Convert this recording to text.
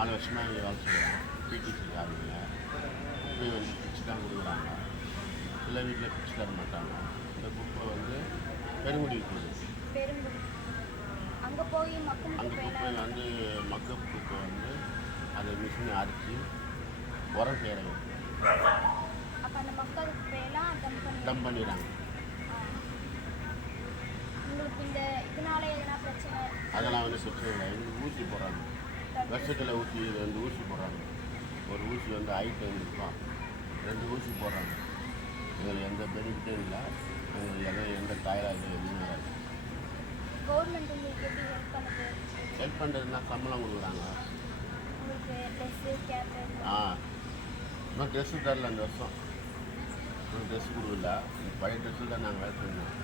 4 வருஷமாக இங்கே வேலை செய்கிறேன். பிடிசி ஆளுங்க போய் வந்து பிச்சு தான் கொடுக்குறாங்க. சில வீட்டில் பிச்சு தர மாட்டாங்க. இந்த குப்பை வந்து பெருங்குடிக்கு போகுது. அங்கே போய் மக்கும் குப்பை வந்து மக்கப் குப்பை வந்து அதை மிஷினை அரைச்சி உரம் செய்கிறாங்க. அப்போ அந்த மக்கள் குப்பையெல்லாம் டம்ப் பண்ணிடுறாங்க. உங்களுக்கு இந்த இதனால எதனா பிரச்சனை? அதெல்லாம் வந்து பிரச்சனை இல்லை. எங்களுக்கு ஊசி போடுறாங்க. வருஷத்தில் ஊசி வந்து ஊசி போடுறாங்க. ஒரு ஊசி வந்து ஐட்டம் இருக்கும், 2 ஊசி போடுறாங்க. எங்களுக்கு எந்த பெனிஃபிட்டும் இல்லை. எங்களுக்கு எந்த தைராய்டு எதுவுமே வராது. கவர்மெண்ட் உங்களுக்கு எப்படி ஹெல்ப் பண்ணுது? ஹெல்ப் பண்ணுறதுனா சம்பளம் கொடுக்குறாங்க. உங்களுக்கு ட்ரெஸ்ஸு கேப்பு? இன்னும் ட்ரெஸ்ஸு தரல இந்த வருஷம். இன்னும் ட்ரெஸ்ஸு கொடுக்கல. பழைய ட்ரெஸ்ஸில் தான் நாங்கள் வேலை செஞ்சோம்.